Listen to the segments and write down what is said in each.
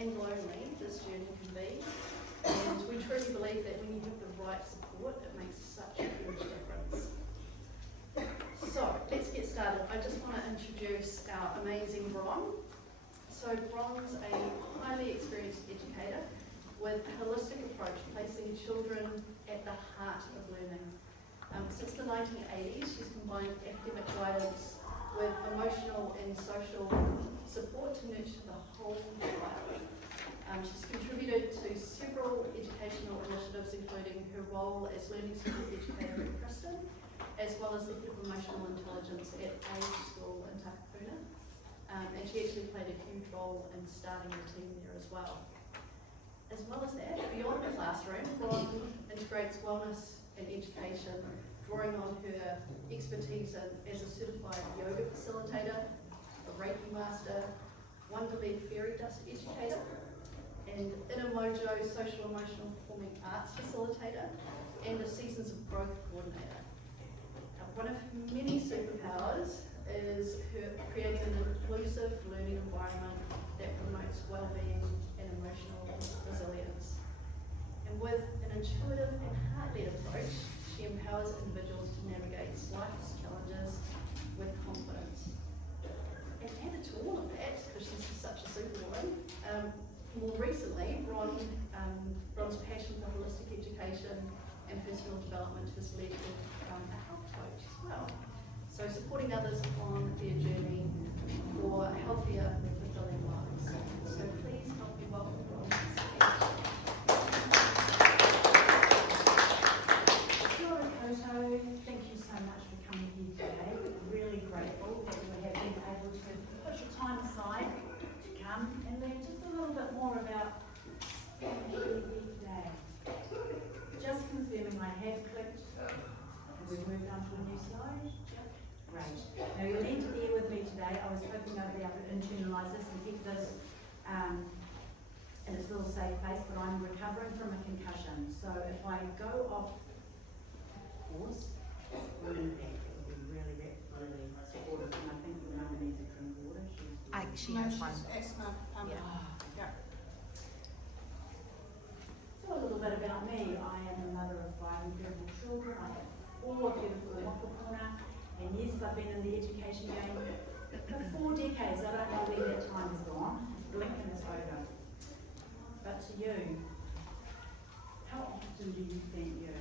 and lonely this journey can be. And we truly believe that when you have the right support, it makes such a huge difference. So let's get started. I just want to introduce our amazing Bron. So Bron's a highly experienced educator with a holistic approach, placing children at the heart of learning. Since the 1980s, she's combined academic guidance with emotional and social support to nurture the whole child. She's contributed to several educational initiatives, including her role as learning support educator at Kristen, as well as the head of emotional intelligence at Age School in Takapuna. And she actually played a huge role in starting the team there as well. As well as that, beyond the classroom, Bron integrates wellness and education, drawing on her expertise as a certified yoga facilitator, a Reiki master, Wonderland fairy dust educator, and Inner Mojo social emotional performing arts facilitator, and a Seasons of Growth coordinator. One of her many superpowers is her creating an inclusive learning environment that promotes well-being and emotional resilience. And with an intuitive and heart-led approach, she empowers individuals to navigate life's challenges with confidence. And added to all of that, because she's such a superwoman, more recently, Bron's passion for holistic education and personal development has led her to become a health coach as well. So supporting others on their journey for healthier, fulfilling lives. So please help me welcome Bron to the stage. Thank you so much for coming here today. Really grateful that you have been able to put your time aside to come and learn just a little bit more about what we're doing here today. Just confirming I have clicked. Have we moved on to a new slide? Great. Now you'll need to bear with me today. I was hoping I'd be able to internalise this and keep this in its little safe place, but I'm recovering from a concussion. So if I go off course, running back, it would be really supportive. And I think your mum needs a drink of water. She has one. Asthma. Yeah. So a little bit about me. I am the mother of 5 incredible children. I have 4 beautiful in Okapuna. And yes, I've been in the education game for 4 decades. I don't know where that time has gone. Blink and it's over. But to you, how often do you thank you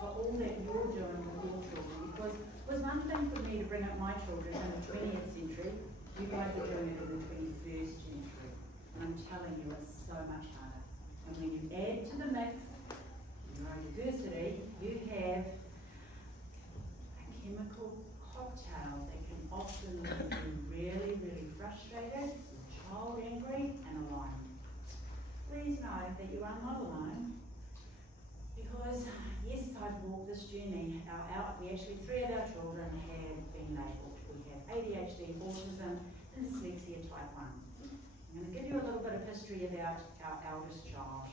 for all that you're doing with your children? Because it was one thing for me to bring up my children in the 20th century. You guys are doing it in the 21st century. And I'm telling you, it's so much harder. And when you add to the mix neurodiversity, you have a chemical cocktail that can often leave you really frustrated, your child angry, and alone. Please know that you are not alone. Because, yes, I've walked this journey. We actually, 3 of our children have been labelled. We have ADHD, autism, and dyslexia type 1. I'm going to give you a little bit of history about our eldest child.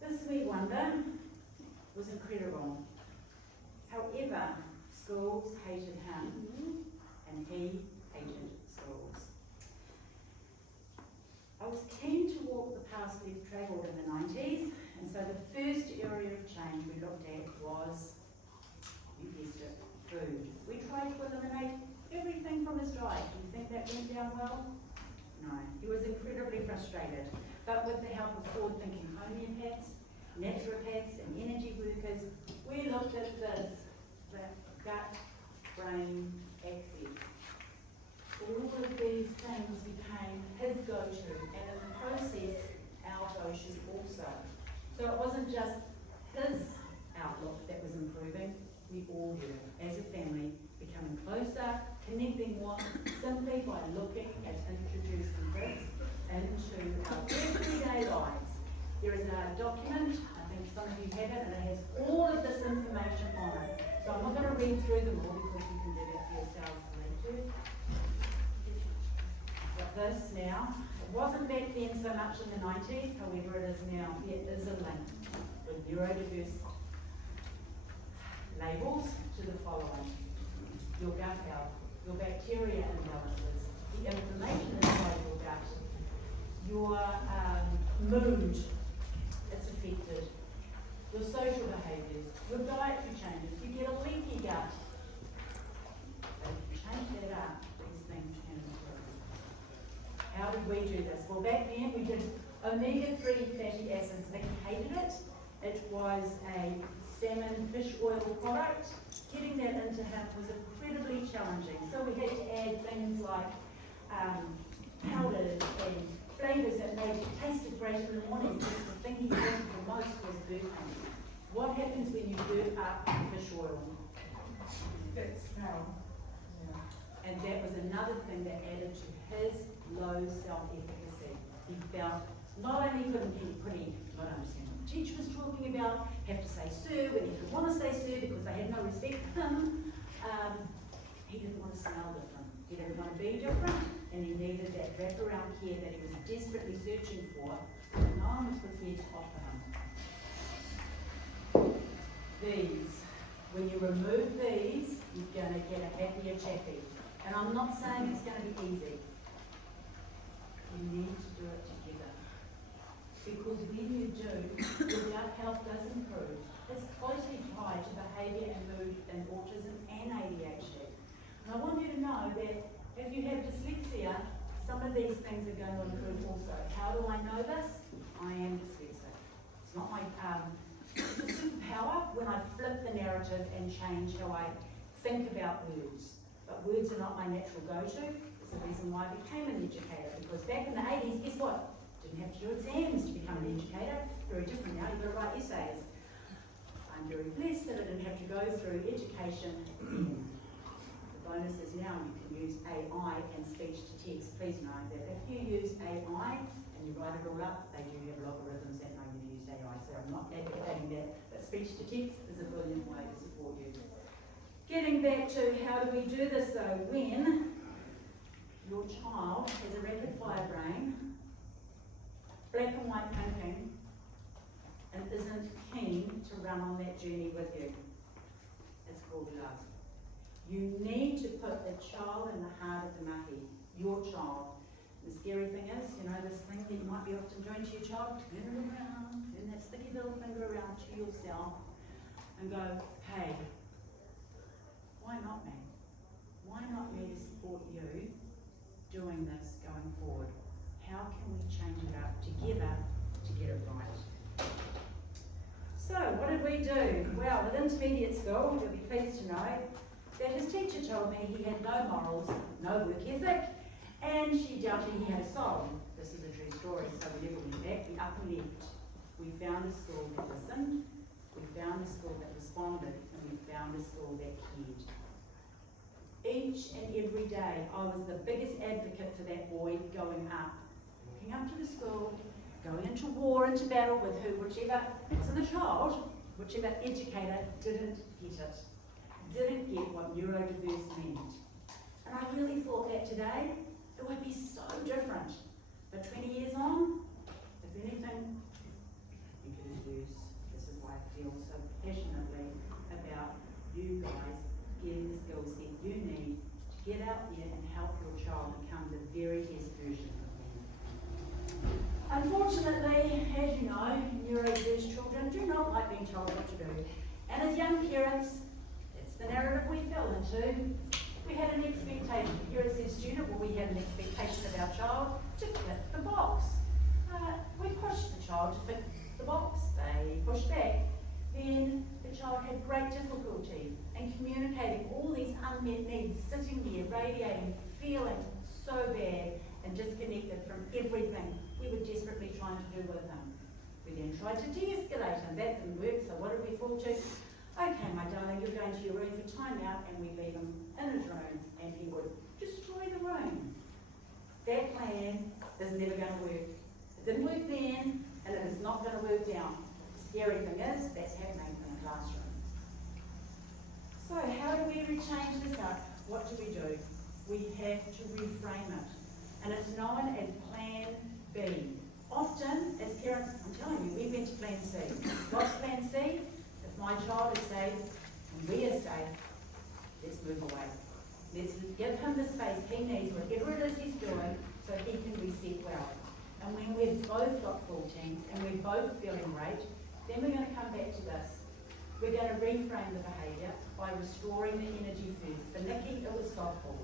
This wee wonder was incredible. However, schools hated him, and he hated schools. I was keen to walk the path we've travelled in the 90s, and so the first area of change we looked at was, you guessed it, food. We tried to eliminate everything from his diet. Do you think that went down well? No. He was incredibly frustrated. But with the help of forward-thinking homeopaths, naturopaths, and energy workers, we looked at this, the gut-brain axis. All of these things became his go-to, and in the process, our go-to also. So it wasn't just his outlook that was improving, we all were, as a family, becoming closer, connecting more simply by looking at introducing this into our everyday lives. There is a document, I think some of you have it, and it has all of this information on it. So I'm not going to read through them all because you can do that for yourselves later. Got this now. It wasn't back then so much in the 90s, however it is now. It is a link with neurodiverse labels to the following: your gut health, your bacteria imbalances, the inflammation inside your gut, your mood, it's affected, your social behaviours, your dietary changes, you get a leaky gut. But if you change that up, these things can improve. How did we do this? Well, back then we did omega-3 fatty acids. Vicky hated it. It was a salmon fish oil product. Getting that into him was incredibly challenging. So we had to add things like powders and flavours that made it tasted great in the morning, because the thing he hated the most was burping. What happens when you burp up fish oil? That smell. And that was another thing that added to his low self-efficacy. He felt not only could he not understand what the teacher was talking about, have to say sir when he didn't want to say sir because they had no respect for him. He didn't want to smell different. He didn't want to be different, and he needed that wraparound care that he was desperately searching for, and no one was prepared to offer him. These, when you remove these, you're going to get a happier chappy. And I'm not saying it's going to be easy. You need to do it together. Because when you do, your gut health does improve. It's closely tied to behaviour and mood in autism and ADHD. And I want you to know that if you have dyslexia, some of these things are going to improve also. How do I know this? I am dyslexic. It's not my it's a superpower when I flip the narrative and change how I think about words. But words are not my natural go-to. It's the reason why I became an educator. Because back in the 80s, guess what? Didn't have to do exams to become an educator. Very different now. You've got to write essays. I'm very blessed that I didn't have to go through education. The bonus is now you can use AI and speech to text. Please know that if you use AI and you write it all up, they do have logarithms that know you've used AI. So I'm not advocating that, but speech to text is a brilliant way to support you. Getting back to how do we do this though, when your child has a rapid fire brain, black and white thinking, and isn't keen to run on that journey with you. It's called love. You need to put the child in the heart of the mahi, your child. The scary thing is, you know, this thing that you might be often doing to your child, turn it around, turn that sticky little finger around to yourself and go, hey, why not me? Why not me to support you doing this going forward? How can we change it up together to get it right? So, what did we do? Well, at intermediate school, you'll be pleased to know that his teacher told me he had no morals, no work ethic, and she doubted he had a soul. This is a true story, so we never went back, we up and left. We found a school that listened, we found a school that responded, and we found a school that cared. Each and every day, I was the biggest advocate for that boy going up. Walking up to the school, going into war, into battle with whichever, so the child, whichever educator didn't get it, didn't get what neurodiverse meant. And I really thought that today, it would be so different. But 20 years on, if anything, it is worse. This is why I feel so passionately about you guys getting the skill set you need to get out there and help your child become the very best version of them. Unfortunately, as you know, neurodiverse children do not like being told what to do. And as young parents, that's the narrative we fell into. We had an expectation. Here it says student, well, we had an expectation of our child to fit the box. We pushed the child to fit the box. They pushed back. Then the child had great difficulty in communicating all these unmet needs, sitting there, radiating, feeling so bad and disconnected from everything we were desperately trying to do with him. We then tried to de-escalate him. That didn't work, so what did we fall to? Okay, my darling, you're going to your room for time out, and we leave him in his room, and he would destroy the room. That plan is never going to work. It didn't work then, and it is not going to work now. The scary thing is, that's happening in the classroom. So how do we change this up? What do? We have to reframe it. And it's known as Plan B. Often, as parents, I'm telling you, we went to Plan C. What's Plan C? If my child is safe, and we are safe, let's move away. Let's give him the space he needs, whatever it is he's doing, so he can reset well. And And when we've both got full tanks and we're both feeling great, then we're going to come back to this. We're going to reframe the behaviour by restoring the energy first. For Nikki, it was softball.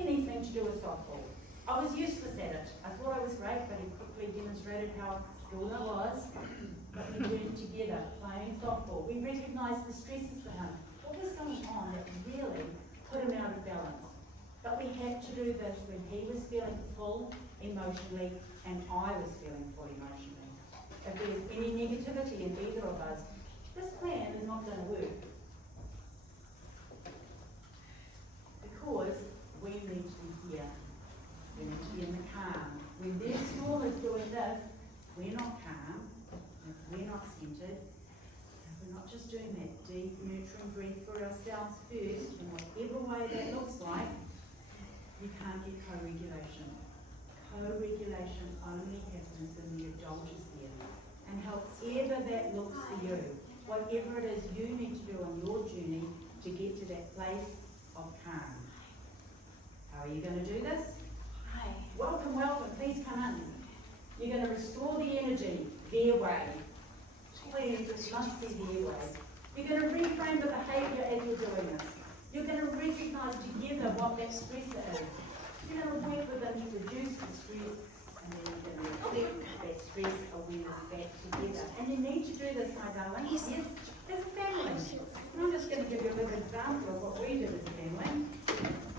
Anything to do with softball. I was useless at it. I thought I was great, but he quickly demonstrated how skilled I was. But we went together, playing softball. We recognised the stresses for him. What was going on that really put him out of balance? But we had to do this when he was feeling full emotionally and I was feeling full emotionally. If there's any negativity in either of us, this plan is not going to work. Because we need to be here. We need to be in the calm. When their storm is doing this, we're not calm, we're not centered, we're not just doing that deep nurturing breath for ourselves first, in whatever way that looks like, you can't get co-regulation. Co-regulation only happens when the adult is there. And however that looks for you, whatever it is you need to do on your journey to get to that place of calm. How are you going to do this? Hi. Welcome, welcome. Please come in. You're going to restore the energy their way. Please, it must be their way. You're going to reframe the behaviour as you're doing this. You're going to recognise together what that stressor is. You're going to work with them to reduce the stress, and then you're going to reflect that stress awareness back together. And you need to do this, my darling, yes, as a family. And I'm just going to give you a little example of what we did as a family.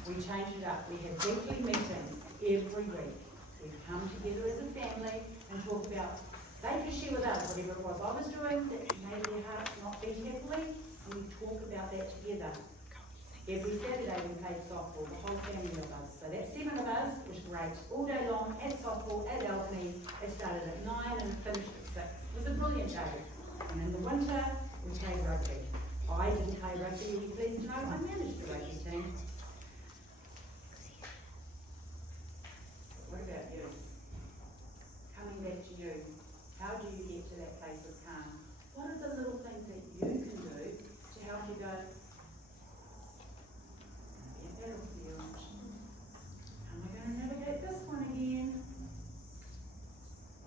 We changed it up. We had weekly meetings every week. We'd come together as a family and talk about, they could share with us whatever it was I was doing that made their hearts not beat happily, and we talk about that together. Every Saturday we played softball, the whole family of us. So that 7 of us was great. All day long at softball, at Albany. It started at 9 and finished at 6. It was a brilliant day. And in the winter, we played rugby. I didn't play rugby, are you pleased to know? I managed the rugby team. What about you? Coming back to you, how do you get to that place of calm? What are the little things that you can do to help you go, how am I going to navigate this one again?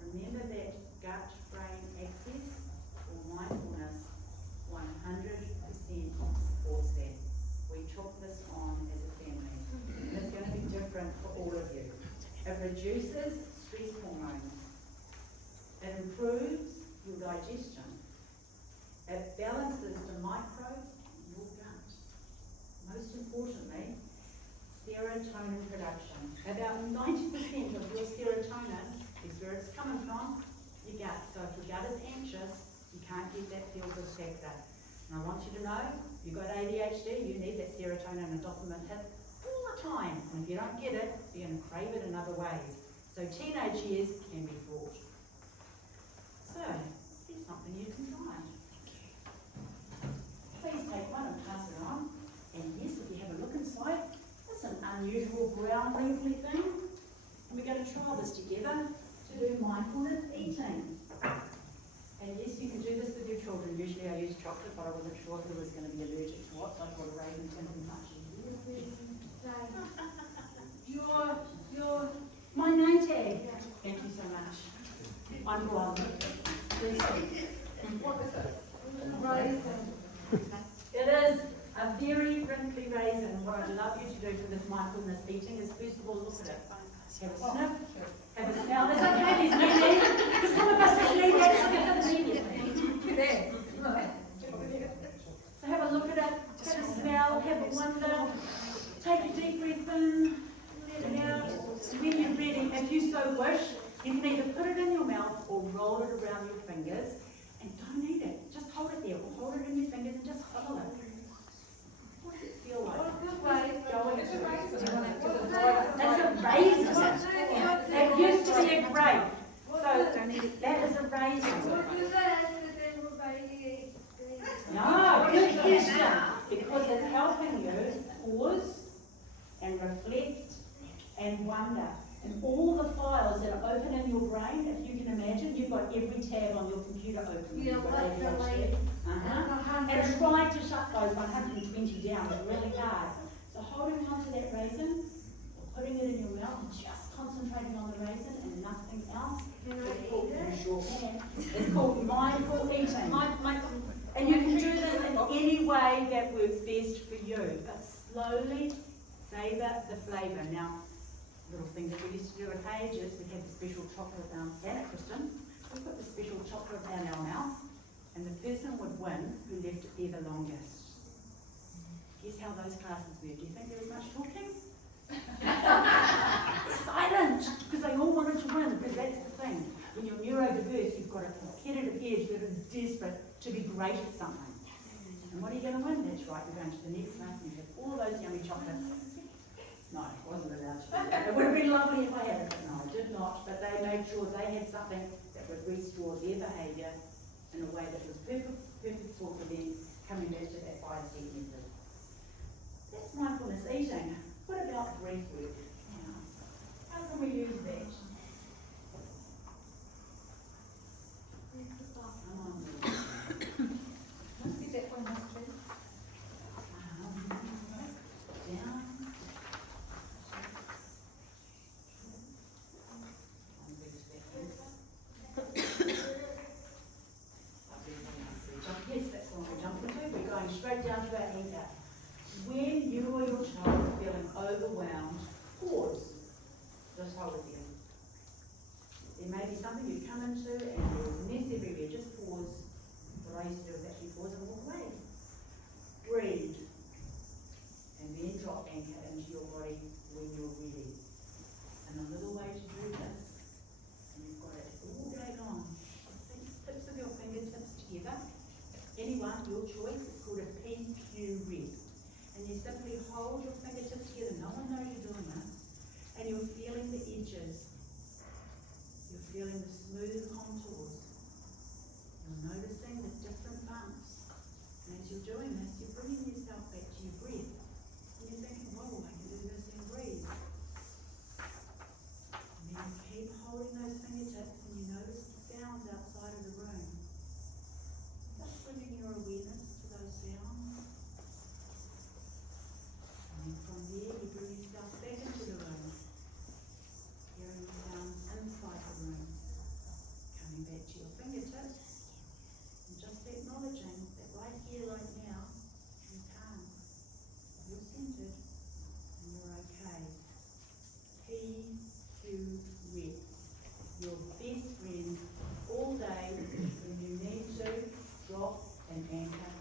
Remember that gut-brain axis or mindfulness 100% supports that. We took this on as a family. And it's going to be different for all of you. It reduces stress hormones. It improves your digestion. It balances the microbes in your gut. Most importantly, serotonin production. About 90% of your serotonin is where it's coming from, your gut. So if your gut is anxious, you can't get that feel-good factor. And I want you to know, you've got ADHD, you need that serotonin and dopamine hit all the time. And if you don't get it, you're going to crave it in other ways. So teenage years can be fraught. So, here's something you can try. Please take one and pass it on. And yes, if you have a look inside, it's an unusual brown wrinkly thing. And we're going to try this together to do mindfulness eating. And yes, you can do this with your children. Usually I use chocolate, but I wasn't sure who was going to be allergic to what, so I thought a raisin something much. You're my name tag. Thank you so much. I'm blonde. Please speak. What is it? Raisin. It is a very wrinkly raisin. What I'd love you to do for this mindfulness eating is first of all look at it. Have a sniff. Have a smell. It's okay, there's no need. Some of us just need that immediately. So have a look at it, have a smell, have a wonder. Take a deep breath in, let it out. When you're ready, if you so wish, you can either put it in your mouth or roll it around your fingers. And don't eat it. Just hold it there. Or hold it in your fingers and just follow it. What does it feel like? It's a raisin. It used to be a grape. So that is a raisin. No, good question. Because it's helping you pause and reflect and wonder. And all the files that are open in your brain, if you can imagine, you've got every tab on your computer open. And try to shut those 120 down, it's really hard. So holding on to that raisin, or putting it in your mouth, and just concentrating on the raisin and nothing else. It's called, you sure can. It's called mindful eating. My, And you can do this in any way that works best for you, but slowly savour the flavour. Now, little thing that we used to do at Hage is we had the special chocolate, Anna Kristen, we put the special chocolate in our mouth, and the person would win who left it there the longest. Guess how those classes were? Do you think there was much talking? Silent, because they all wanted to win, because that's the thing. When you're neurodiverse, you've got a competitive edge that is desperate to be great at something. And what are you going to win? That's right, you're going to the next class and you have all those yummy chocolates. No, I wasn't allowed to do that. It would have been lovely if I had it, but no, I did not. But they made sure they had something that would restore their behaviour in a way that was purposeful for them, coming back to that 5-step method. That's mindfulness eating. What about breath work? How can we use that? Come on, Let's get that one, Miss Tree. down. Yes, that's what we're jumping to. We're going straight down to our anchor. When you or your child are feeling overwhelmed, pause. Just hold it there. There may be something you come into and there's mess everywhere. Just pause. What I used to do is actually pause and walk away. Breathe. And then drop anchor into your body when you're ready. And a little way to do this, and you've got it all day long. Think tips of your fingertips together. Anyone, your choice. It's called a PQ rest. And you simply hold your fingertips together. No one knows you're doing this. And you're feeling the edges. You're feeling the smooth contours. You're noticing the different bumps. And as you're doing this, you're bringing yourself back to your breath. And you're thinking, whoa, I can do this and breathe. And then you keep holding those fingertips and you notice the sounds outside of the room. Just bringing your awareness to those sounds. And then from there, you bring yourself back into the room. Hearing the sounds inside the room. Coming back to your fingertips. And just acknowledging that right here, right now, you're calm. You're centered. And you're okay. PQ rest. Your best friend all day when you need to drop and anchor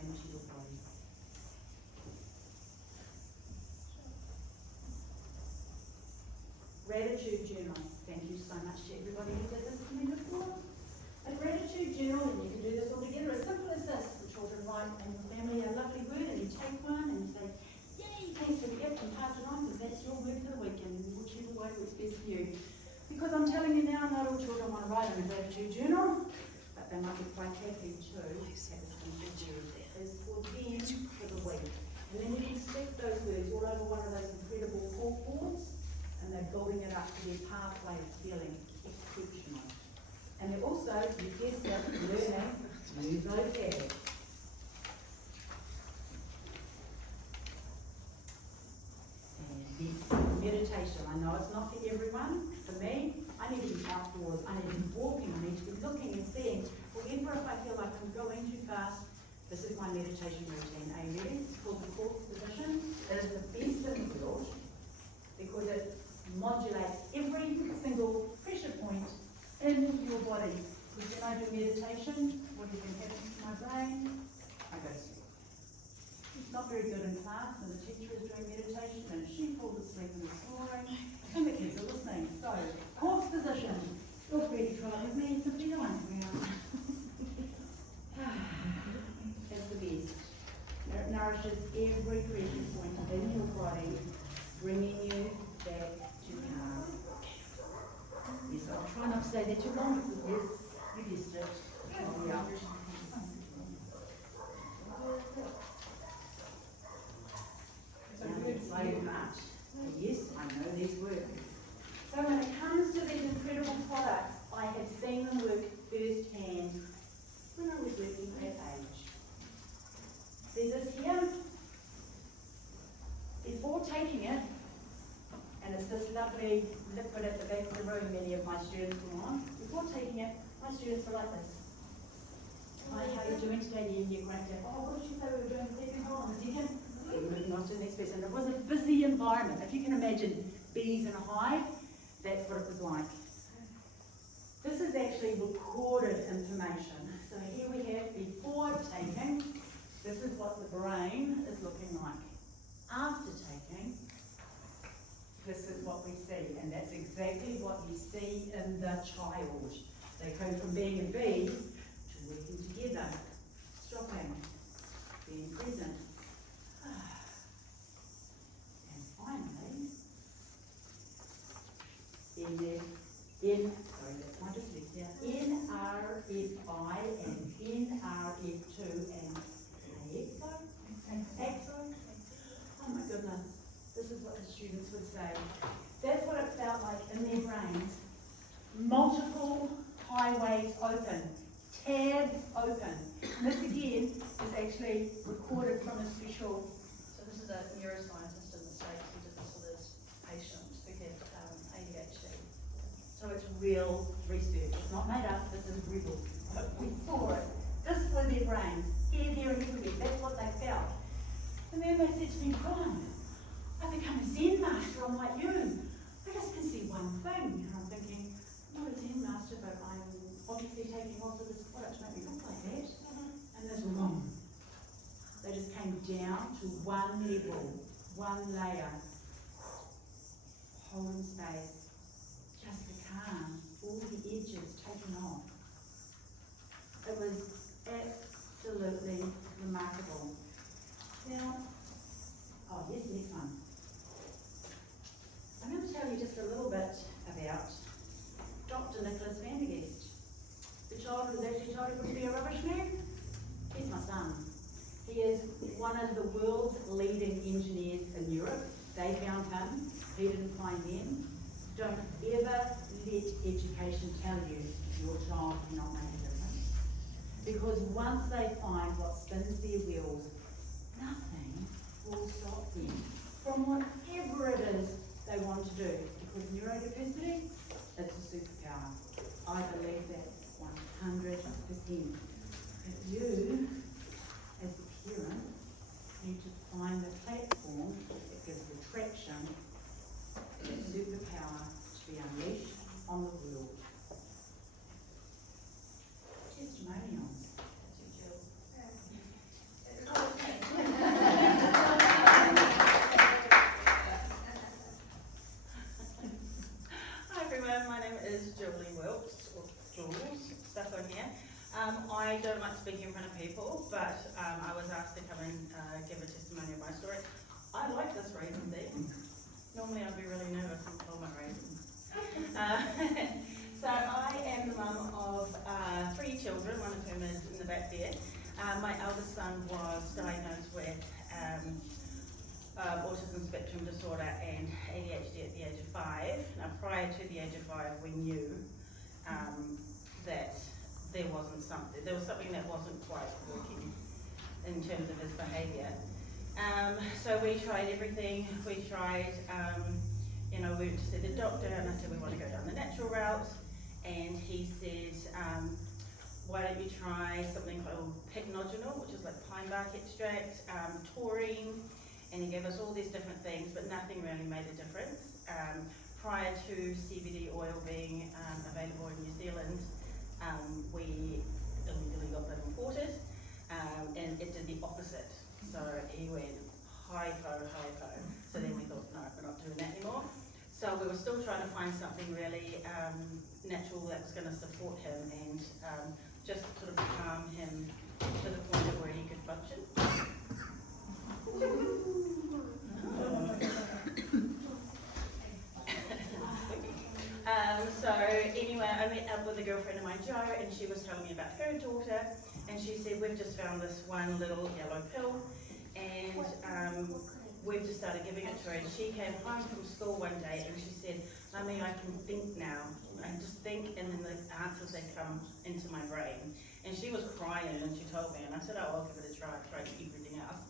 into your body. Gratitude journal. Thank you so much to everybody who did this for me before. A gratitude journal, and you can do this all together, as simple as this. The children write and your family a lovely word, and you take one and you say, yay, thanks for the gift, and pass it on, because that's your word for the week, and whichever way works best for you. Because I'm telling you now, not all children want to write in a gratitude journal, but they might be quite happy to have a simple word is for them for the week. And then you can stick those words all over one of those incredible cork boards, and they're building it up to their pathway of feeling exceptional. And they're also, you guessed it, learning new vocab. And this meditation, I know it's not for everyone. For me, I need to be outdoors, I need to be walking, I need to be looking and seeing. Wherever if I feel like I'm going too fast, this is my meditation routine. Are you ready? It's called the corpse position. It is the best in the world because it modulates every single pressure point in your body. Because when I do meditation, what do you think happens to my brain? I go to sleep. It's not very good in class when the teacher is doing meditation and she falls asleep and is snoring and the kids are listening. So, corpse position. Feel free to try it with me. Simply the one. It's the best. It nourishes every pressure point in your body, bringing you back to calm. Yes, I'll try not to stay there too long because yes, you guessed it. Oh, yeah. So much. Yes, I know these work. So when it comes to these incredible products, I have seen them work firsthand when I was working at Hage. See this here? Before taking it, and it's this lovely liquid at the back of the room, many of my my students were on. Before taking it, my students were like this. Hi, how are you doing today? Yeah, great day. Oh, what did you say we were doing the second hole? On the second? We were moving on to the next person. It was a busy environment. If you can imagine bees in a hive, that's what it was like. This is actually recorded information. So here we have before taking, this is what the brain is looking like. After taking, this is what we see, and that's exactly what you see in the child. They go from being a bee to working together, stopping, being present. And finally, sorry, that's my dyslexia, NRFI and NRF2 and AXO. Oh my goodness, this is what the students would say. That's what it felt like in their brains. Multiple highways open, tabs open. And this again is actually recorded from a special. So this is a neuroscientist in the States who did this with his patient who had ADHD. So it's real research. It's not made up, this is real. We saw it. This were their brains. Here, there, and everywhere. That's what they felt. And then they said to me, Brian, I've become a Zen master, I'm like you. I just can see one thing. And I'm thinking, I'm not a Zen master, but I'm obviously taking lots of this product to make me look like that. And this wrong. They just came down to one level, one layer. Holding space. Just the calm, all the edges taken off. It was absolutely remarkable. Now, oh yes, next one. I'm going to tell you just a little bit about Dr. Nicholas van der Geest. The child who was actually told he would be a rubbish man. He's my son. He is one of the world's leading engineers in Europe. They found him, he didn't find them. Don't ever let education tell you your child cannot make a difference. Because once they find what spins their wheels, nothing will stop them from whatever it is they want to do. Because neurodiversity, it's a superpower. I believe that 100%. But you, as a parent, need to find the platform that gives the traction, the superpower to be unleashed on the world. Testimonials. Hi everyone, my name is Julie Wilkes, or Jules, stuck on here. I don't like speaking in front of people, but I was asked to come and give a testimony of my story. I like this raisin thing. Normally I'd be really nervous and pull my raisins. So I am the mum of 3 children, one of whom is in the back there. My eldest son was diagnosed with autism spectrum disorder and ADHD at the age of 5. Now prior to the age of 5 we knew that there was something that wasn't quite working in terms of his behaviour. So we tried everything. We tried, we went to see the doctor and I said we want to go down the natural route, and he said, why don't you try something called pycnogenol, which is like pine bark extract, taurine, and he gave us all these different things, but nothing really made a difference. Prior to CBD oil being available in New Zealand, we illegally got them imported, and it did the opposite. So he went hypo. So then we thought, no, we're not doing that anymore. So we were still trying to find something really natural that was going to support him and just sort of calm him to the point of where he could function. So anyway, I met up with a girlfriend of mine, Jo, and she was telling me about her daughter, and she said, we've just found this one little yellow pill, and we've just started giving it to her. And she came home from school one day and she said, Mummy, I can think now. I just think, and then the answers, they come into my brain. And she was crying and she told me, and I said, oh, I'll give it a try, try everything else.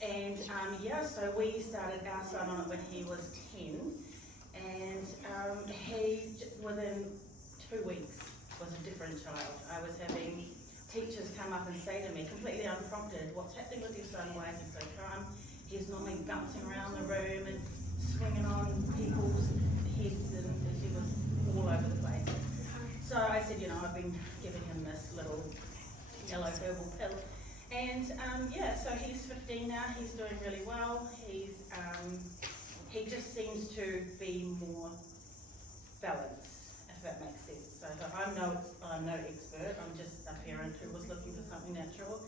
And so we started our son on it when he was 10, And he, within 2 weeks, was a different child. I was having teachers come up and say to me, completely unprompted, "What's happening with your son? Why is he so calm? He's normally bouncing around the room and swinging on people's heads," and he was all over the place. So I said, I've been giving him this little yellow herbal pill. And yeah, so he's 15 now, he's doing really well. He just seems to be more balanced, if that makes sense. So I'm no expert, I'm just a parent who was looking for something natural.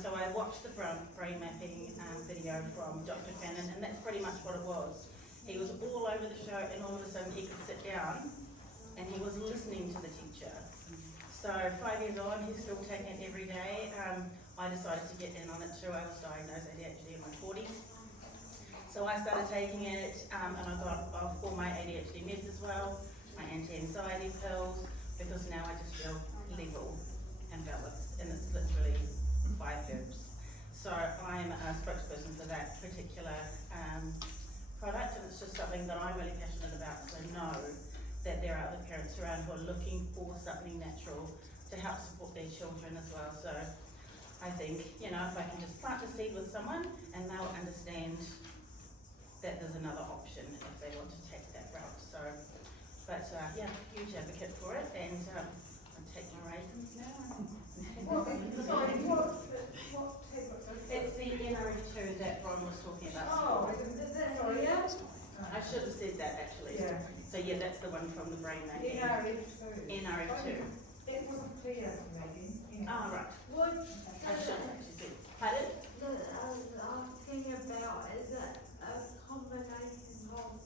So I watched the brain mapping video from Dr. Fannin, and that's pretty much what it was. He was all over the show, and all of a sudden he could sit down and he was listening to the teacher. So 5 years on, he's still taking it every day. I decided to get in on it too. I was diagnosed ADHD in my 40s. So I started taking it, and I got off all my ADHD meds as well, my anti-anxiety pills, because now I just feel level and balanced, and it's literally 5 herbs. So I'm a spokesperson for that particular product, and it's just something that I'm really passionate about, because I know that there are other parents around who are looking for something natural to help support their children as well. So I think, if I can just plant a seed with someone and they'll understand that there's another option if they want to take that route. So, but yeah, huge advocate for it, and I'll take my raisins now. It's the NRF2 that Ron was talking about. I should have said that actually. Yeah. So yeah, that's the one from the brain mapping. NRF2. It wasn't clear to me. Oh, right. What I should have actually said. Pardon? the thing about is it a combination of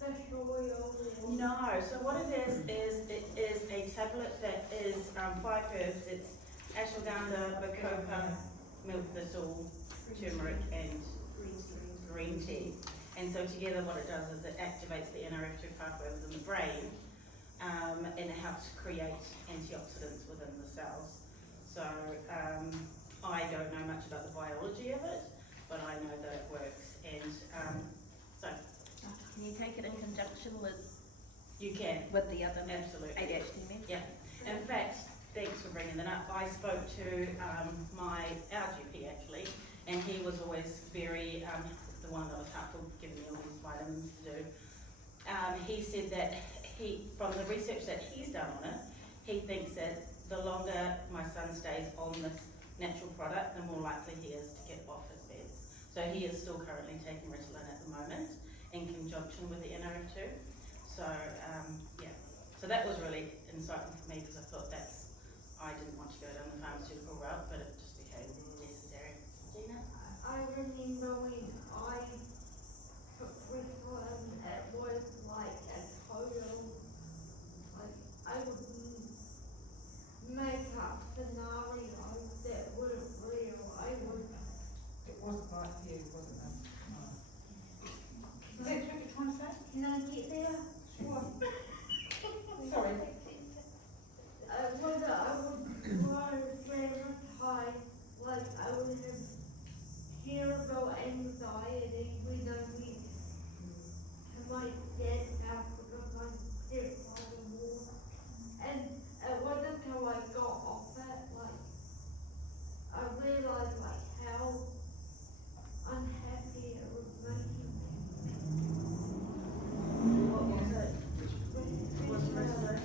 fish oil or No, so what it is a tablet that is 5 herbs. It's ashwagandha, bacopa, milk thistle, turmeric, and green tea. And so together what it does is it activates the NRF2 pathway within the brain, and it helps create antioxidants within the cells. So I don't know much about the biology of it, but I know that it works. And so Can you take it in conjunction with you can, the other absolutely. ADHD meds? Yeah. In fact, thanks for bringing that up. I spoke to our GP actually, and he was always very, the one that was helpful, giving me all these vitamins to do. He said that from the research that he's done on it, he thinks that the longer my son stays on this natural product, the more likely he is to get off his meds. So he is still currently taking Ritalin at the moment in conjunction with the NRF2. So yeah, so that was really insightful for me, because I thought I didn't want to go down the pharmaceutical route, but it just became necessary. Gina? I remember when I took Ritalin, it was like a total, like I would make up scenarios that weren't real. It wasn't like you, wasn't it? No. Is that what you're trying to say? Can I get there? Sure. Sorry. Whether I would prioritize, like I would have terrible anxiety when I went to my dad's house because my stepfather was. And it wasn't until I got off it, like, I realized like how unhappy it was making me. What was it? Was Ritalin?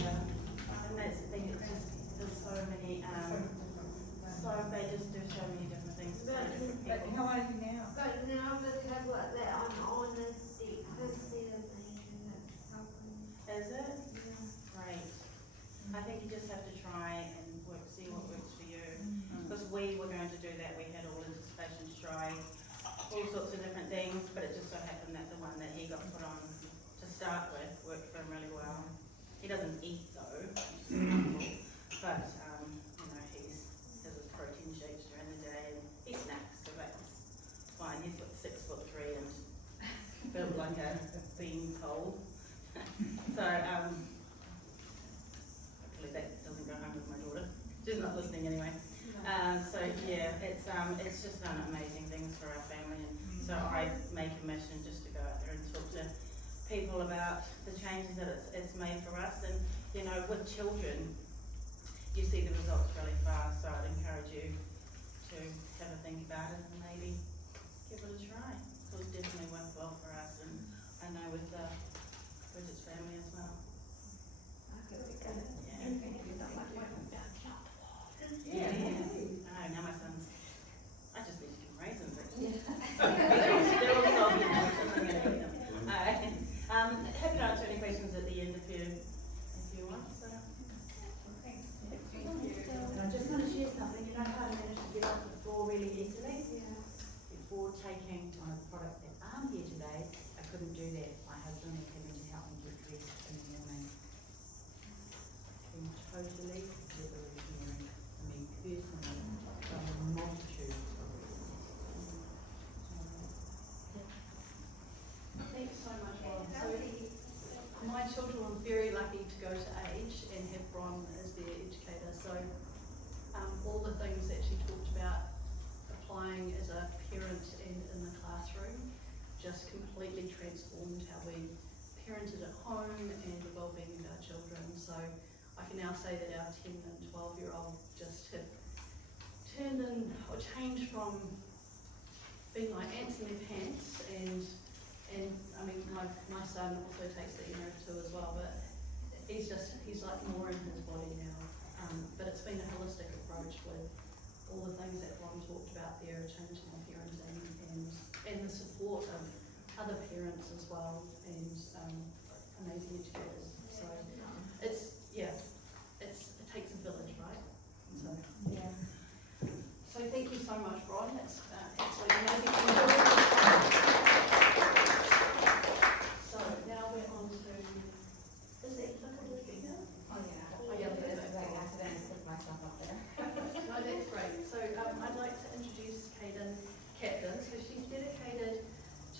Yeah. And that's the thing, it's just, there's so many, they just do so many different things to so different But people. how old are you now? But now the tablet that I'm on is the consideration that's helping. Is it? Yeah. Great. I think you just have to try and see what works for you. Because we were going to do that, we had all anticipation to try all sorts of different things, but it just so happened that the one that he got put on to start with worked for him really well. He doesn't eat though, but he has his protein shakes during the day and he snacks, so that's fine. He's like 6'3" and built like a bean pole. So hopefully that doesn't go home with my daughter. She's not listening anyway. So yeah, it's just done amazing things for our family, and so I make a mission just to go out there and talk to people about the changes that it's made for us. And, you know, with children, you see the results really fast, so I'd encourage you to have a think about it and maybe give it a try. It was definitely worked well for us, and I know with Bridget's family as well. Yeah. Oh, now my son's, I just need to give raisins actually. They're all salty now, so I'm gonna eat them. Happy to answer any questions at the end if you want, so. And I just want to share something. You know how I managed to get off the floor really easily? Before taking one of the products that aren't here today, I couldn't do that. My husband came in to help me get dressed in the morning. It's been totally revolutionary for me personally, from a multitude of reasons. Thanks so much, Ron. So, my children were very lucky to go to Age and have Ron as their educator. So, all the things that she talked about applying as a parent and in the classroom just completely transformed how we parented at home and the well-being of our children. So, I can now say that our 10 and 12-year-old just have turned in or changed from being like ants in their pants and I mean my son also takes the ENO too as well, but he's like more in his body now. But it's been a holistic approach with all the things that Ron talked about there, changing our parenting and the support of other parents as well and amazing educators. So it takes a village, right? So yeah. So thank you so much, Ron. It's absolutely amazing. So now we're on to, is it applicable again? Oh yeah. Oh yeah, perfect. I accidentally put myself up there. No, that's great. So I'd like to introduce Captain. So she's dedicated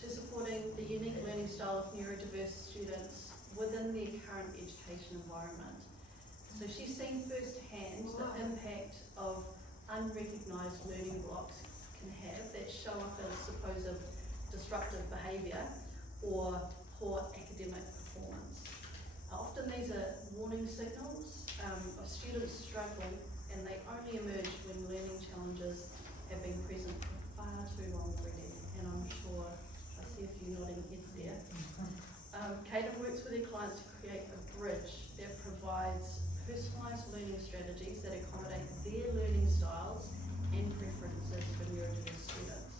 to supporting the unique learning style of neurodiverse students within their current education environment. So she's seen firsthand the impact of unrecognised learning blocks can have that show up as supposed disruptive behaviour or poor academic performance. Often these are warning signals of students struggling, and they only emerge when learning challenges have been present for far too long already, and I'm sure I see a few nodding heads there. Caden works with their clients to create a bridge that provides personalised learning strategies that accommodate their learning styles and preferences for neurodiverse students.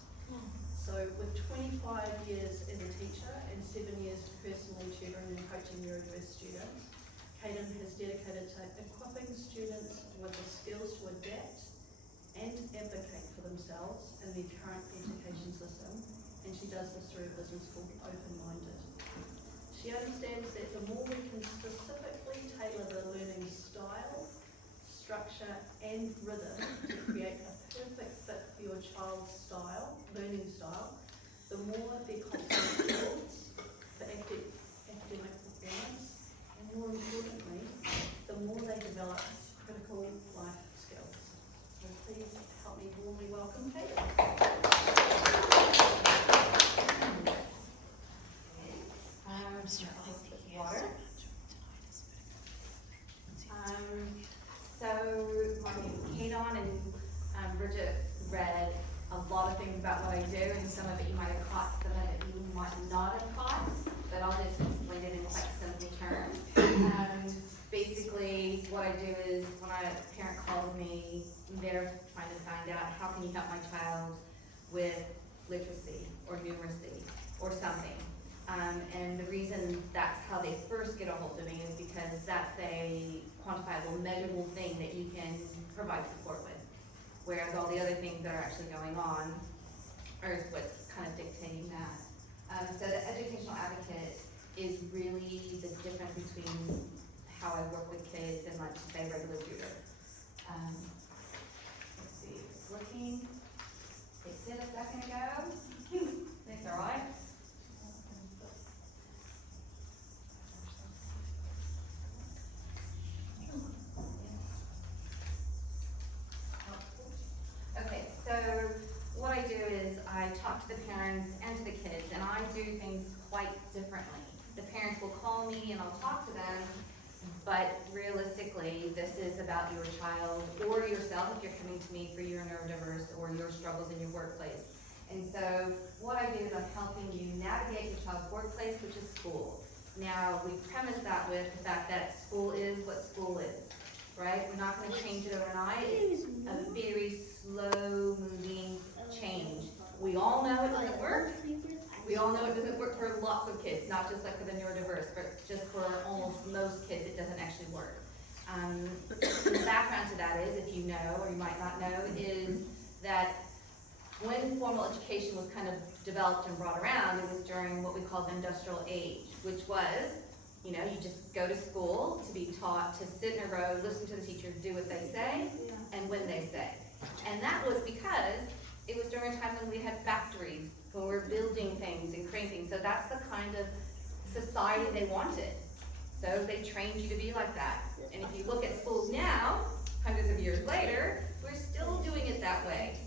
So with 25 years as a teacher and 7 years personally tutoring and coaching neurodiverse students, Caden has dedicated to equipping students with the skills to adapt and advocate for themselves in their current education system, and she does this through a business called Open Minded. She understands that the more we can specifically tailor the learning style, structure and rhythm to create a perfect fit for your child's learning style, the more their confidence builds for academic performance, and more importantly, the more they develop critical life skills. So please help me warmly welcome Kate. Water. So my name is Katon, and Bridget read a lot of things about what I do, and some of it you might have caught, some of it you might not have caught, but I'll just explain it in quite simple terms. Basically, what I do is when a parent calls me, they're trying to find out how can you help my child with literacy or numeracy or something. And the reason that's how they first get a hold of me is because that's a quantifiable, measurable thing that you can provide support with. Whereas all the other things that are actually going on are what's kind of dictating that. So the educational advocate is really the difference between how I work with kids and, like, say, regular tutor. Let's see, it's looking. It did a second ago. Thanks, all right. Okay, so what I do is I talk to the parents and to the kids, and I do things quite differently. The call me and I'll talk to them, but realistically, this is about your child or yourself if you're coming to me for your neurodiverse or your struggles in your workplace. And so what I do is I'm helping you navigate your child's workplace, which is school. Now, we premise that with the fact that school is what school is, right? We're not gonna change it overnight. It's a very slow moving change. We all know it doesn't work. We all know it doesn't work for lots of kids, not just like for the neurodiverse, but just for almost most kids, it doesn't actually work. The background to that is, if you know, or you might not know, is that when formal education was kind of developed and brought around, it was during what we call the industrial age, which was, you know, you just go to school to be taught to sit in a row, listen to the teacher, do what they say, and when they say. And that was because it was during a time when we had factories, when we were building things and creating things. So that's the kind of society they wanted. So they trained you to be like that. And if you look at schools now, hundreds of years later, we're still doing it that way.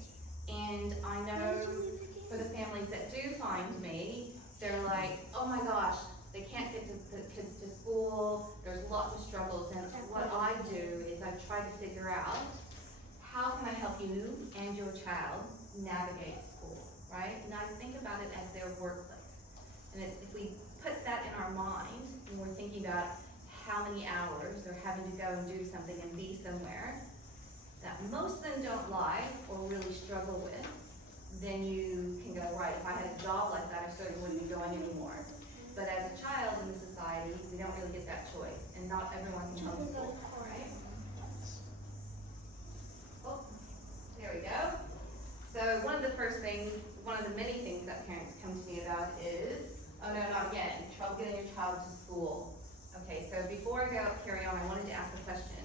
And I know for the families that do find me, they're like, oh my gosh, they can't get the kids to school, there's lots of struggles. And what I do is I try to figure out, how can I help you and your child navigate school, right? And I think about it as their workplace. And if we put that in our mind, when we're thinking about how many hours they're having to go and do something and be somewhere that most of them don't like or really struggle with, then you can go, right, if I had a job like that, I certainly wouldn't be going anymore. But as a child in the society, we don't really get that choice, and not everyone can homeschool, right? Oh, there we go. So one of the first things, one of the many things that parents come to me about is, oh no, not again, trouble getting your child to school. Okay, so before I carry on, I wanted to ask a question.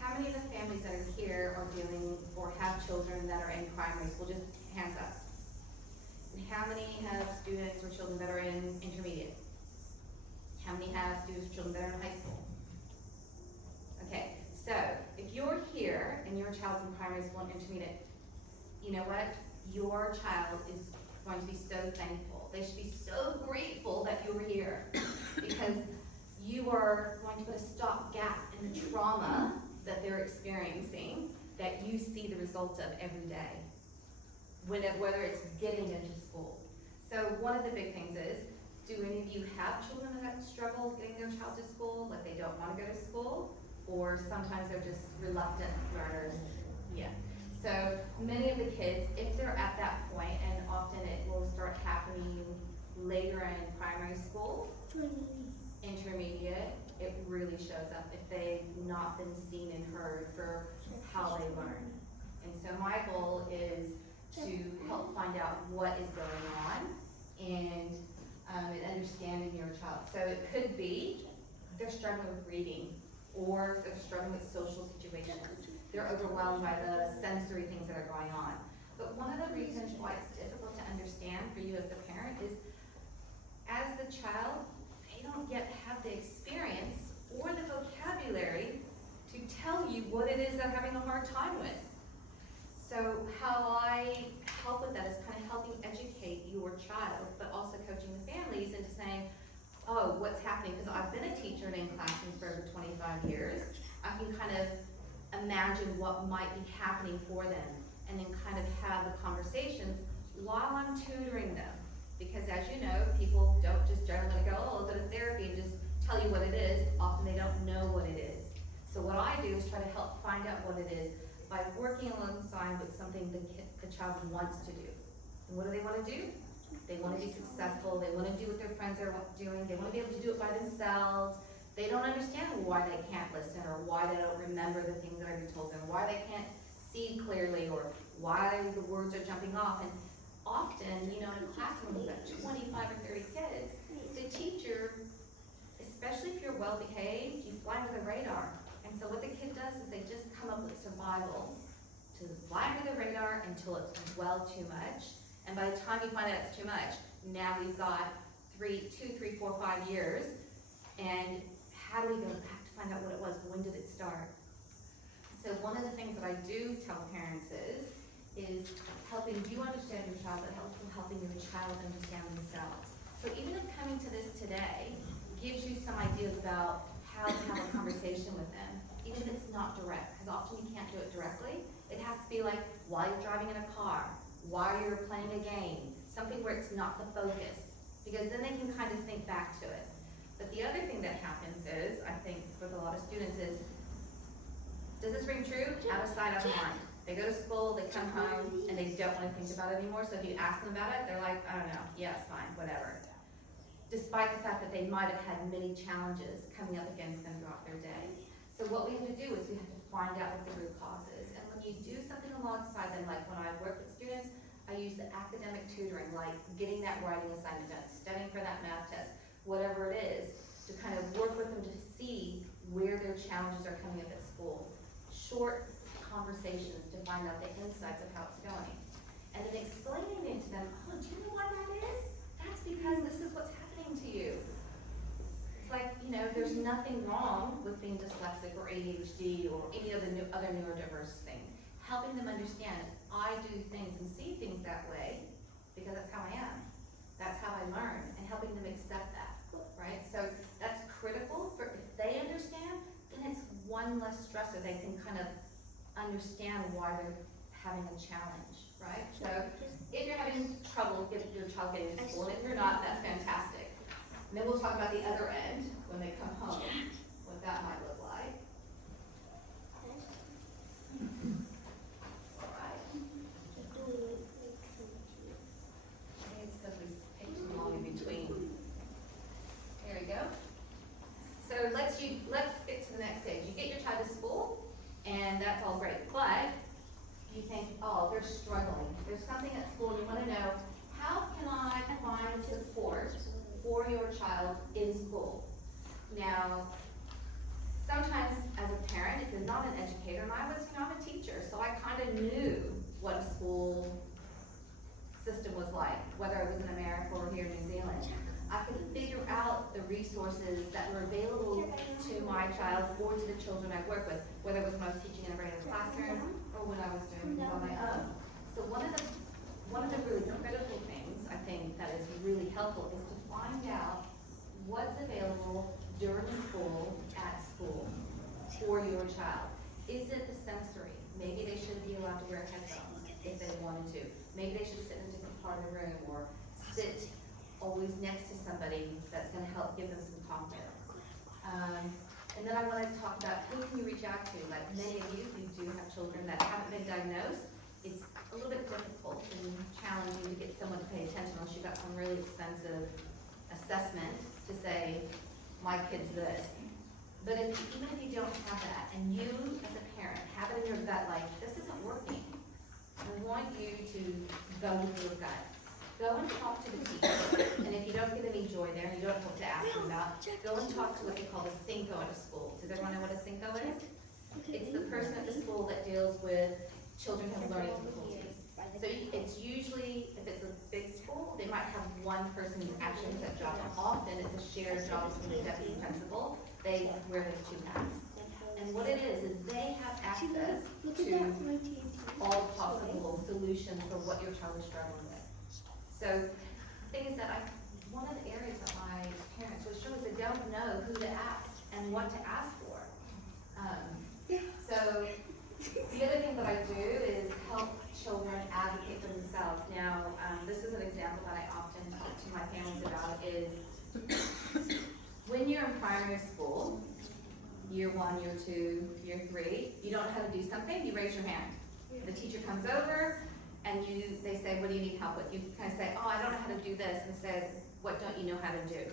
How many of the families that are here are dealing or have children that are in primary school? Just hands up. And how many have students or children that are in intermediate? How many have students or children that are in high school? Okay, so if you're here and your child's in primary school and intermediate, you know what? Your child is going to be so thankful. They should be so grateful that you're here, because you are going to put a stopgap in the trauma that they're experiencing, that you see the result of every day, whether it's getting into school. So one of the big things is, do any of you have children that struggle getting their child to school, like they don't want to go to school, or sometimes they're just reluctant learners? Yeah. So many of the kids, if they're at that point, and often it will start happening later in primary school, intermediate, it really shows up if they've not been seen and heard for how they learn. And so my goal is to help find out what is going on and understanding your child. So it could be they're struggling with reading, or they're struggling with social situations. They're overwhelmed by the sensory things that are going on. But one of the reasons why it's difficult to understand for you as the parent is, as the child, they don't yet have the experience or the vocabulary to tell you what it is they're having a hard time with. So how I help with that is kind of helping educate your child, but also coaching the families into saying, oh, what's happening? Because I've been a teacher in classrooms for over 25 years. I can kind of imagine what might be happening for them, and then kind of have the conversations while I'm tutoring them. Because as you know, people don't just generally go, oh, I'll go to therapy and just tell you what it is. Often they don't know what it is. So what I do is try to help find out what it is by working alongside with something the child wants to do. And what do they want to do? They want to be successful. They want to do what their friends are doing. They want to be able to do it by themselves. They don't understand why they can't listen, or why they don't remember the things that I've told them, why they can't see clearly, or why the words are jumping off. And often, you know, in a classroom with 25 or 30 kids, the teacher, especially if you're well behaved, you fly under the radar. And so what the kid does is they just come up with survival to fly under the radar until it's well too much. And by the time you find out it's too much, now we've got 2, 3, 4, 5 years. And how do we go back to find out what it was? When did it start? So one of the things that I do tell parents is helping you understand your child, but also helping your child understand themselves. So even if coming to this today gives you some ideas about how to have a conversation with them, even if it's not direct, because often you can't do it directly. It has to be like while you're driving in a car, while you're playing a game, something where it's not the focus, because then they can kind of think back to it. But the other thing that happens is, I think with a lot of students is, does this ring true? Out of sight, out of mind. They go to school, they come home, and they don't want to think about it anymore, so if you ask them about it, they're like, I don't know, yeah, it's fine, whatever. Despite the fact that they might have had many challenges coming up against them throughout their day. So what we have to do is we have to find out what the root cause is. And when you do something alongside them, like when I work with students, I use the academic tutoring, like getting that writing assignment done, studying for that math test, whatever it is, to kind of work with them to see where their challenges are coming up at school. Short conversations to find out the insights of how it's going. And then explaining it to them, oh, do you know why that is? That's because this is what's happening to you. It's like, you know, there's nothing wrong with being dyslexic or ADHD or any of the other neurodiverse things. Helping them understand, I do things and see things that way because that's how I am. That's how I learn, and helping them accept that, right? So that's critical for, if they understand, then it's one less stressor. They can kind of understand why they're having a challenge, right? So if you're having trouble getting your child getting to school, and if you're not, that's fantastic. And then we'll talk about the other end, when they come home, what that might look like. All right. I think it's because we take too long in between. There we go. So let's get to the next stage. You get your child to school, and that's all great. But you think, oh, they're struggling. There's something at school, and you want to know, how can I find support for your child in school? Now, sometimes as a parent, if you're not an educator, and I'm a teacher, so I kind of knew what a school system was like, whether it was in America or here in New Zealand. I could figure out the resources that were available to my child or to the children I work with, whether it was when I was teaching in a regular classroom or when I was doing things on my own. So one of the really critical things I think that is really helpful is to find out what's available during school, at school, for your child. Is it the sensory? Maybe they should be allowed to wear headphones if they wanted to. Maybe they should sit in a different part of the room or sit always next to somebody that's going to help give them some confidence. And then I want to talk about who can you reach out to. Like many of you who do have children that haven't been diagnosed, it's a little bit difficult and challenging to get someone to pay attention unless you've got some really expensive assessment to say, my kid's this. But even if you don't have that, and you as a parent have it in your gut like, this isn't working, I want you to go with your gut. Go and talk to the teacher, and if you don't get any joy there, and you don't know what to ask them about, go and talk to what they call the Cinco at a school. Does everyone know what a Cinco is? It's the person at the school that deals with children who have learning difficulties. So it's usually, if it's a big school, they might have one person who actually has that job. Often it's a shared job with the deputy principal. They wear those two hats. And what it is they have access to all possible solutions for what your child is struggling with. So the thing is that one of the areas that my parents would show is they don't know who to ask and what to ask for. So the other thing that I do is help children advocate for themselves. Now, this is an example that I often talk to my families about is when you're in primary school, year 1, year 2, year 3, you don't know how to do something, you raise your hand. The teacher comes over, and they say, what do you need help with? You kind of say, oh, I don't know how to do this, and say, what don't you know how to do?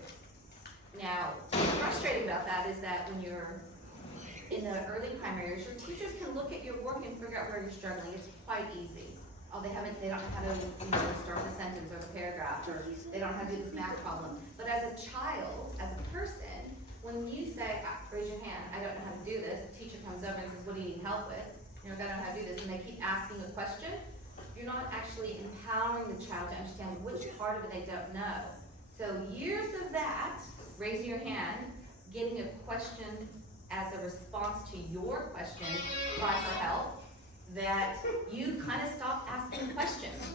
Now, what's frustrating about that is that when you're in the early primary years, your teachers can look at your work and figure out where you're struggling. It's quite easy. Oh, they don't know how to start the sentence or the paragraph, or they don't know how to do this math problem. But as a child, as a person, when you say, raise your hand, I don't know how to do this, the teacher comes over and says, what do you need help with? I don't know how to do this, and they keep asking a question, you're not actually empowering the child to understand which part of it they don't know. So years of that, raising your hand, getting a question as a response to your question, cry for help, that you kind of stop asking questions.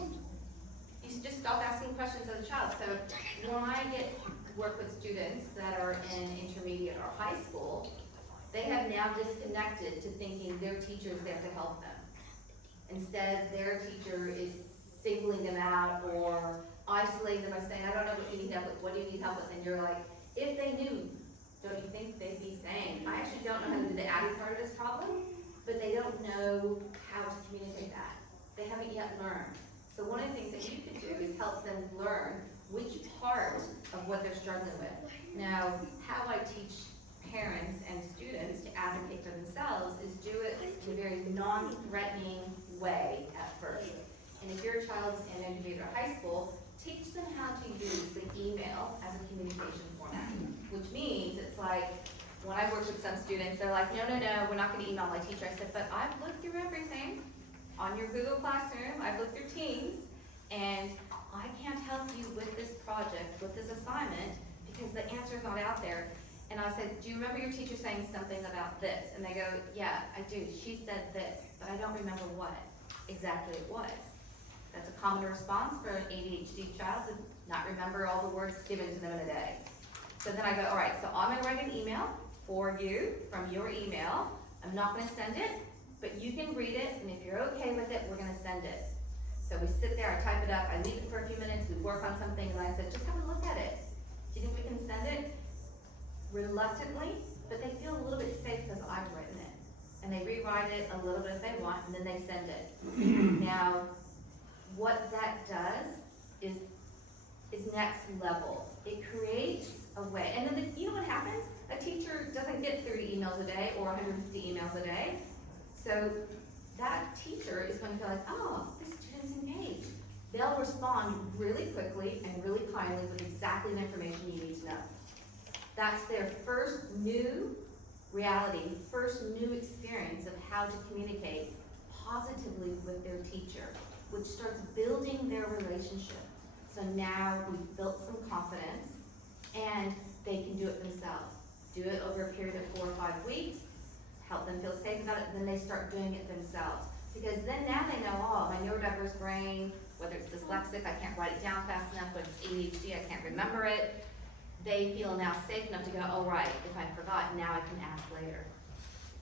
You just stop asking questions as a child. So when I get work with students that are in intermediate or high school, they have now disconnected to thinking their teacher is there to help them. Instead, their teacher is singling them out or isolating them by saying, I don't know what you need help with, what do you need help with? And you're like, if they knew, don't you think they'd be saying, I actually don't know how to do the added part of this problem, but they don't know how to communicate that. They haven't yet learned. So one of the things that you could do is help them learn which part of what they're struggling with. Now, how I teach parents and students to advocate for themselves is do it in a very non-threatening way at first. And if your child's in intermediate or high school, teach them how to use the email as a communication format, which means it's like, when I work with some students, they're like, no, we're not gonna email my teacher. I said, but I've looked through everything on your Google Classroom, I've looked through Teams, and I can't help you with this project, with this assignment, because the answer's not out there. And I said, do you remember your teacher saying something about this? And they go, yeah, I do. She said this, but I don't remember what exactly it was. That's a common response for an ADHD child to not remember all the words given to them in a day. So then I go, all right, so I'm gonna write an email for you from your email. I'm not gonna send it, but you can read it, and if you're okay with it, we're gonna send it. So we sit there, I type it up, I leave it for a few minutes, we work on something, and I said, just have a look at it. Do you think we can send it? Reluctantly, but they feel a little bit safe because I've written it. And they rewrite it a little bit if they want, and then they send it. Now, what that does is next level. It creates a way, and then you know what happens? A teacher doesn't get 30 emails a day or 150 emails a day. So that teacher is going to feel like, oh, this student's engaged. They'll respond really quickly and really kindly with exactly the information you need to know. That's their first new reality, first new experience of how to communicate positively with their teacher, which starts building their relationship. So now we've built some confidence, and they can do it themselves. Do it over a period of 4 or 5 weeks, help them feel safe about it, and then they start doing it themselves. Because then now they know, oh, my neurodiverse brain, whether it's dyslexic, I can't write it down fast enough, whether it's ADHD, I can't remember it. They feel now safe enough to go, oh right, if I forgot, now I can ask later.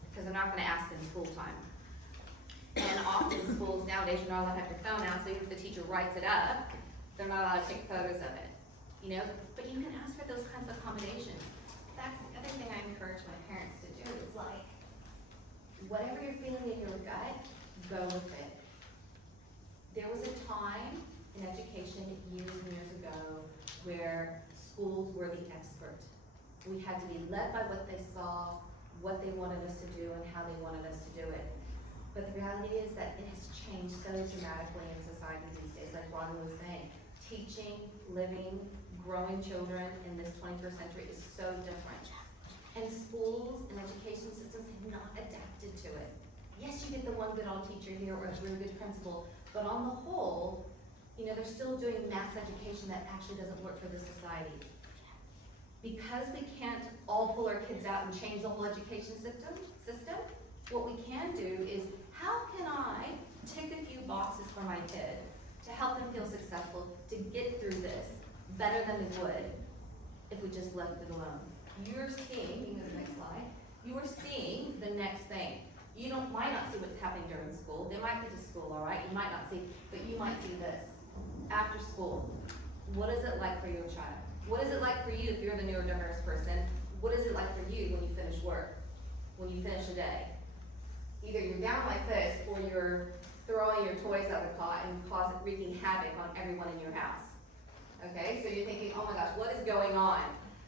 Because they're not gonna ask in school time. And often schools nowadays, you're not allowed to have your phone out, so even if the teacher writes it up, they're not allowed to take photos of it. You know, but you can ask for those kinds of accommodations. That's the other thing I encourage my parents to do, is like, whatever you're feeling in your gut, go with it. There was a time in education years and years ago where schools were the expert. We had to be led by what they saw, what they wanted us to do, and how they wanted us to do it. But the reality is that it has changed so dramatically in society these days, like Ron was saying. Teaching, living, growing children in this 21st century is so different. And schools and education systems have not adapted to it. Yes, you get the one good old teacher here or a really good principal, but on the whole, you know, they're still doing mass education that actually doesn't work for this society. Because we can't all pull our kids out and change the whole education system, what we can do is, how can I tick a few boxes for my kid to help them feel successful, to get through this better than they would if we just left it alone? You're seeing, you can go to the next slide, you are seeing the next thing. You might not see what's happening during school. They might get to school, all right? You might not see, but you might see this. After school, what is it like for your child? What is it like for you if you're the neurodiverse person? What is it like for you when you finish work? When you finish a day? Either you're down like this, or you're throwing your toys out the cot and wreaking havoc on everyone in your house. Okay, so you're thinking, oh my gosh, what is going on?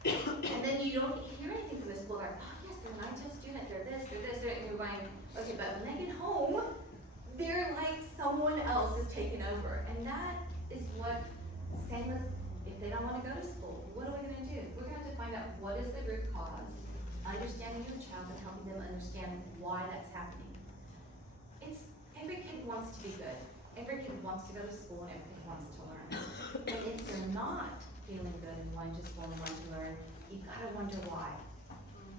And then you don't hear anything from the school, like, oh yes, they're an ITIL student, they're this, and you're going, okay, but when they get home, they're like someone else is taken over. And that is what, same with, if they don't want to go to school, what are we going to do? We're going to have to find out what is the root cause, understanding your child and helping them understand why that's happening. Every kid wants to be good. Every kid wants to go to school, and every kid wants to learn. And if they're not feeling good and wanting to school and wanting to learn, you gotta wonder why.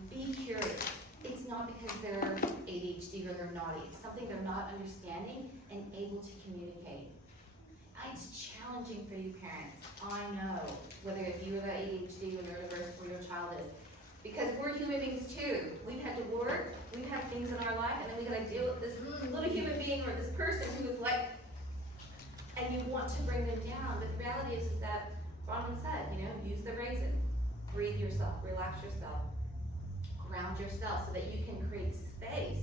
Be curious. It's not because they're ADHD or they're naughty. It's something they're not understanding and able to communicate. It's challenging for you parents, I know, whether if you have ADHD or neurodiverse or your child is. Because we're human beings too. We've had to work, we've had things in our life, and then we gotta deal with this little human being or this person who is like, and you want to bring them down, but the reality is that Bronwyn said, use the raisin, breathe yourself, relax yourself, ground yourself so that you can create space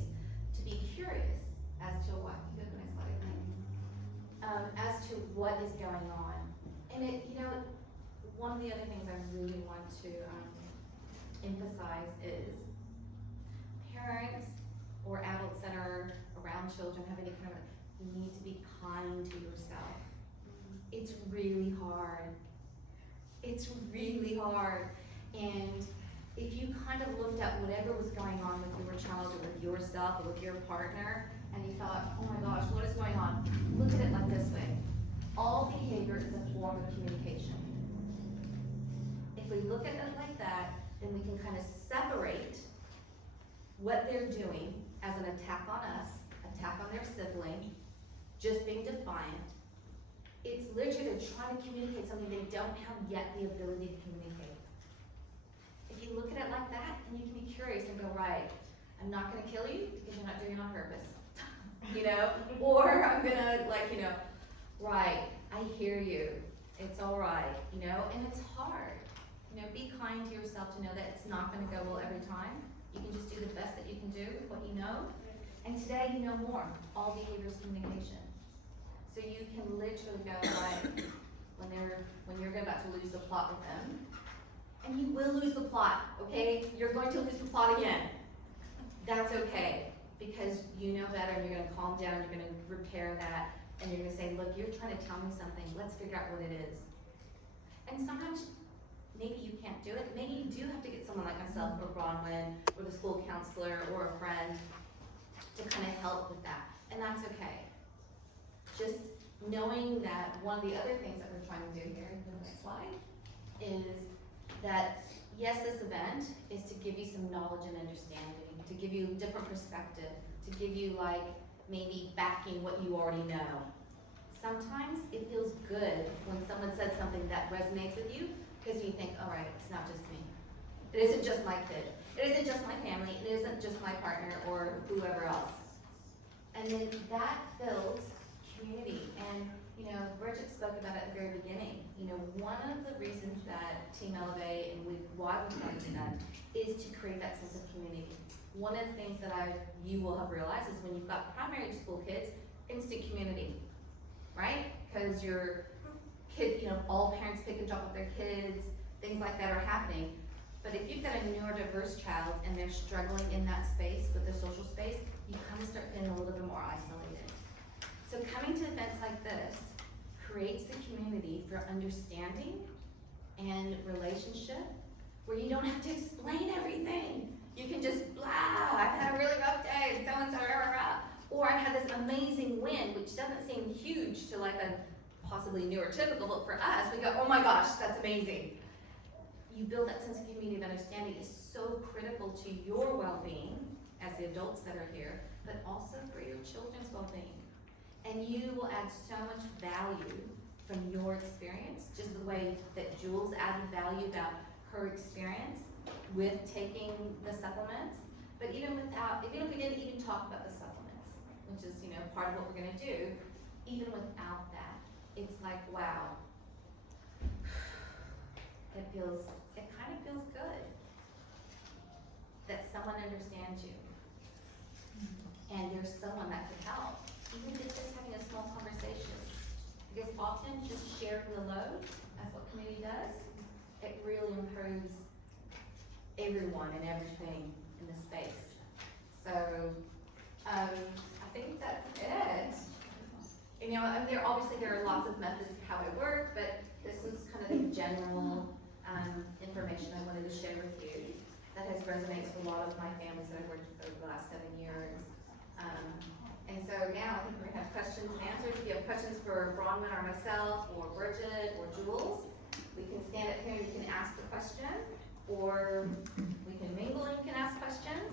to be curious as to what, you go to the next slide, as to what is going on. And one of the other things I really want to emphasize is parents or adults that are around children have any kind of, you need to be kind to yourself. It's really hard. It's really hard. And if you kind of looked at whatever was going on with your child or with yourself or with your partner, and you thought, oh my gosh, what is going on? Look at it like this way. All behavior is a form of communication. If we look at it like that, then we can kind of separate what they're doing as an attack on us, attack on their sibling, just being defiant. It's literally they're trying to communicate something they don't have yet the ability to communicate. If you look at it like that, then you can be curious and go, right, I'm not gonna kill you because you're not doing it on purpose. Or I'm gonna right, I hear you, it's all right, and it's hard. Be kind to yourself to know that it's not gonna go well every time. You can just do the best that you can do with what you know. And today you know more. All behavior is communication. So you can literally go like when you're about to lose the plot with them, and you will lose the plot, okay? You're going to lose the plot again. That's okay, because you know better and you're gonna calm down, you're gonna repair that, and you're gonna say, look, you're trying to tell me something, let's figure out what it is. And sometimes maybe you can't do it. Maybe you do have to get someone like myself or Bronwyn or the school counselor or a friend to kind of help with that. And that's okay. Just knowing that one of the other things that we're trying to do here in the next slide is that, yes, this event is to give you some knowledge and understanding, to give you a different perspective, to give you maybe backing what you already know. Sometimes it feels good when someone says something that resonates with you, because you think, all right, it's not just me. It isn't just my kid. It isn't just my family. It isn't just my partner or whoever else. And then that builds community. And, Bridget spoke about it at the very beginning. One of the reasons that Team Elevate and why we started that is to create that sense of community. One of the things that you will have realized is when you've got primary school kids, instant community, right? Because your kid, all parents pick and drop off their kids, things like that are happening. But if you've got a neurodiverse child and they're struggling in that space, with their social space, you kind of start feeling a little bit more isolated. So coming to events like this creates the community for understanding and relationship, where you don't have to explain everything. You can just blah, I've had a really rough day, so-and-so, or I've had this amazing win, which doesn't seem huge to a possibly neurotypical, but for us, we go, oh my gosh, that's amazing. You build that sense of community of understanding is so critical to your well-being as the adults that are here, but also for your children's well-being. And you will add so much value from your experience, just the way that Jules added value about her experience with taking the supplements. But even if we didn't even talk about the supplements, which is part of what we're gonna do, even without that, it's like, wow, it kind of feels good that someone understands you and there's someone that could help, even if it's just having a small conversation. Because often just sharing the load, that's what community does, it really improves everyone and everything in the space. So I think that's it. There are lots of methods of how I work, but this is kind of the general information I wanted to share with you that has resonated with a lot of my families that I've worked with over the last 7 years. And so now I think we're going to have questions and answers. If you have questions for Bronwyn or myself or Bridget or Jules, we can stand up here and you can ask the question, or we can mingle and you can ask questions.